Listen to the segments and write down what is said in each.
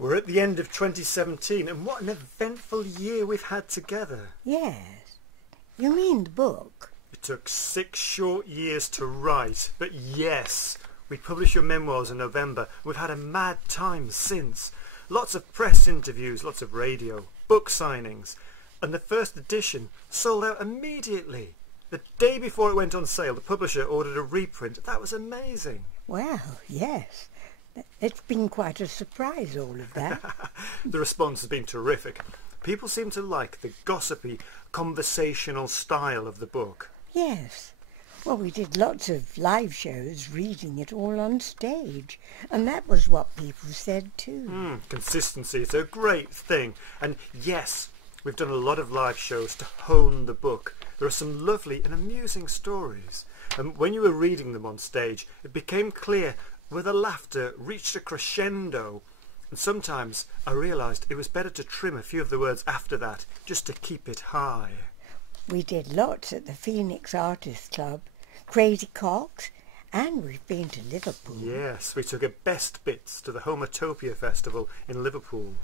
We're at the end of 2017, and what an eventful year we've had together. Yes. You mean the book? It took 6 short years to write, but yes, we published your memoirs in November. We've had a mad time since. Lots of press interviews, lots of radio, book signings, and the first edition sold out immediately. The day before it went on sale, the publisher ordered a reprint. That was amazing. Well, yes. It's been quite a surprise, all of that. The response has been terrific. People seem to like the gossipy, conversational style of the book. Yes. Well, we did lots of live shows reading it all on stage, and that was what people said too. Consistency is a great thing. And yes, we've done a lot of live shows to hone the book. There are some lovely and amusing stories. And when you were reading them on stage, it became clear where the laughter reached a crescendo. And sometimes I realised it was better to trim a few of the words after that, just to keep it high. We did lots at the Phoenix Artists Club, Crazy Coqs, and we've been to Liverpool. Yes, we took a Best Bits to the Homotopia Festival in Liverpool.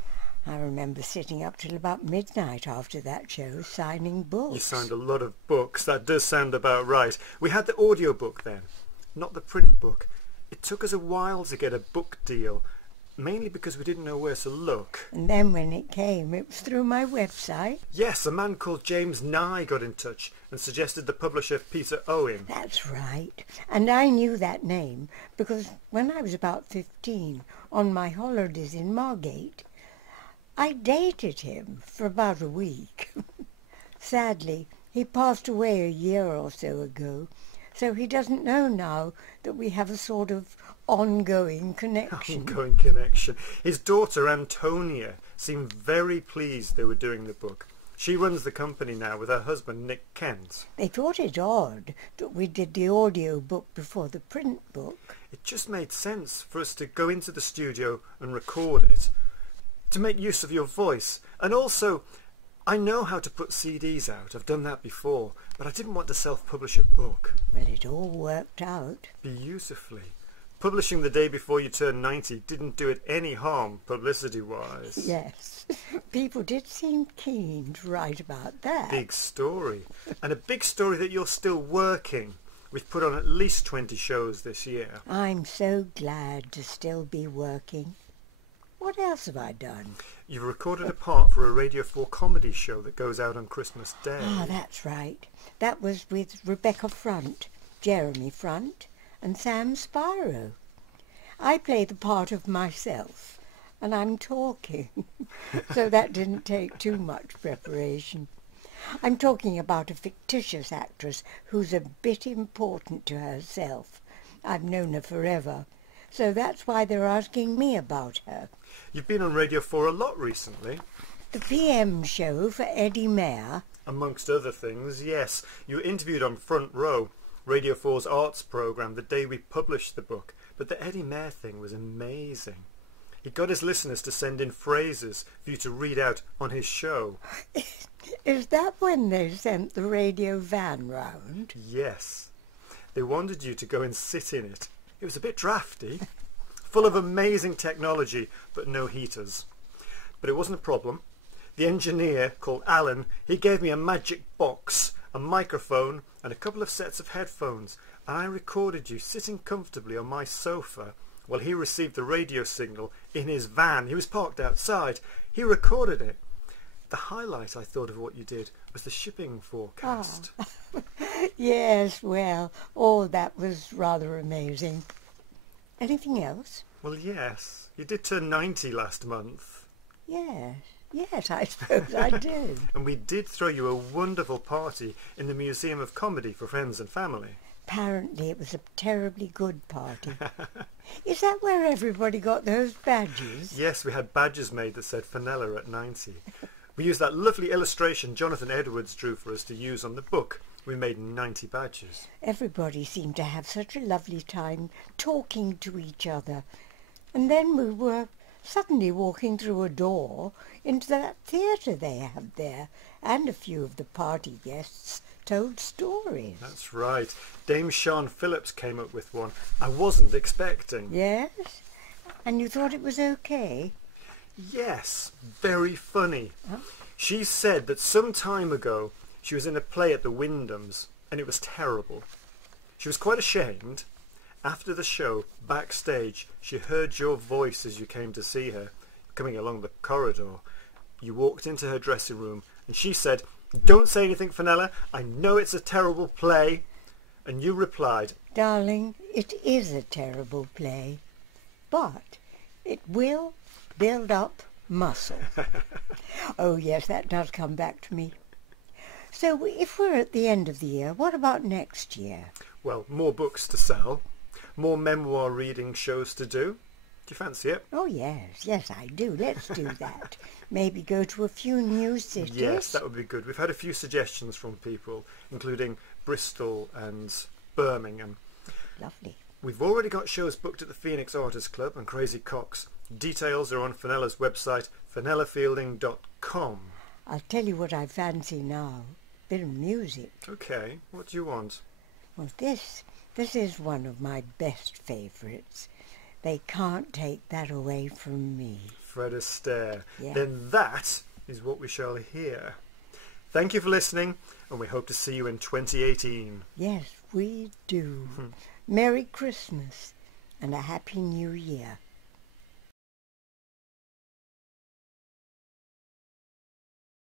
I remember sitting up till about midnight after that show signing books. You signed a lot of books. That does sound about right. We had the audio book then, not the print book. It took us a while to get a book deal, mainly because we didn't know where to look. And then when it came, it was through my website. Yes, a man called James Nye got in touch and suggested the publisher Peter Owen. That's right. And I knew that name because when I was about 15, on my holidays in Margate, I dated him for about a week. Sadly, he passed away a year or so ago, so he doesn't know now that we have a sort of ongoing connection. His daughter Antonia seemed very pleased they were doing the book. She runs the company now with her husband Nick Kent. They thought it odd that we did the audio book before the print book. It just made sense for us to go into the studio and record it, to make use of your voice. And also, I know how to put CDs out. I've done that before, but I didn't want to self-publish a book. Well, it all worked out. Beautifully. Publishing the day before you turned 90 didn't do it any harm, publicity-wise. Yes. People did seem keen to write about that. Big story. And a big story that you're still working. We've put on at least 20 shows this year. I'm so glad to still be working. What else have I done? You've recorded a part for a Radio 4 comedy show that goes out on Christmas Day. Ah, that's right. That was with Rebecca Front, Jeremy Front, and Sam Spiro. I play the part of myself, and I'm talking, so that didn't take too much preparation. I'm talking about a fictitious actress who's a bit important to herself. I've known her forever, so that's why they're asking me about her. You've been on Radio 4 a lot recently. The PM show for Eddie Mayer. Amongst other things, yes. You were interviewed on Front Row, Radio 4's arts programme, the day we published the book. But the Eddie Mayer thing was amazing. He got his listeners to send in phrases for you to read out on his show. Is that when they sent the radio van round? Yes. They wanted you to go and sit in it. It was a bit drafty, full of amazing technology, but no heaters. But it wasn't a problem. The engineer, called Alan, he gave me a magic box, a microphone, and a couple of sets of headphones, and I recorded you sitting comfortably on my sofa while he received the radio signal in his van. He was parked outside. He recorded it. The highlight, I thought, of what you did was the shipping forecast. Oh. Yes, well, all that was rather amazing. Anything else? Well, yes. You did turn 90 last month. Yes, I suppose I did. And we did throw you a wonderful party in the Museum of Comedy for friends and family. Apparently it was a terribly good party. Is that where everybody got those badges? Yes, we had badges made that said Fenella at 90. We used that lovely illustration Jonathan Edwards drew for us to use on the book. We made 90 badges. Everybody seemed to have such a lovely time talking to each other. And then we were suddenly walking through a door into that theatre they have there, and a few of the party guests told stories. That's right. Dame Sian Phillips came up with one I wasn't expecting. Yes? And you thought it was okay? Yes, very funny. Huh? She said that some time ago she was in a play at the Wyndhams and it was terrible. She was quite ashamed. After the show, backstage, she heard your voice as you came to see her, coming along the corridor. You walked into her dressing room and she said, "Don't say anything, Fenella. I know it's a terrible play." And you replied, Darling, it is a terrible play, but it will build up muscle. Oh yes, that does come back to me. So if we're at the end of the year, what about next year? well, more books to sell, more memoir reading shows to do. Do you fancy it? Oh yes, I do. Let's do that. Maybe go to a few new cities. Yes, that would be good. We've had a few suggestions from people, including Bristol and Birmingham. Lovely. We've already got shows booked at the Phoenix Artists Club and Crazy Cox. Details are on Fenella's website, fenellafielding.com. I'll tell you what I fancy now. Bit of music. Okay, what do you want? Well, this is one of my best favourites. They Can't Take That Away From Me. Fred Astaire. Yeah. Then that is what we shall hear. Thank you for listening, and we hope to see you in 2018. Yes, we do. Merry Christmas and a Happy New Year.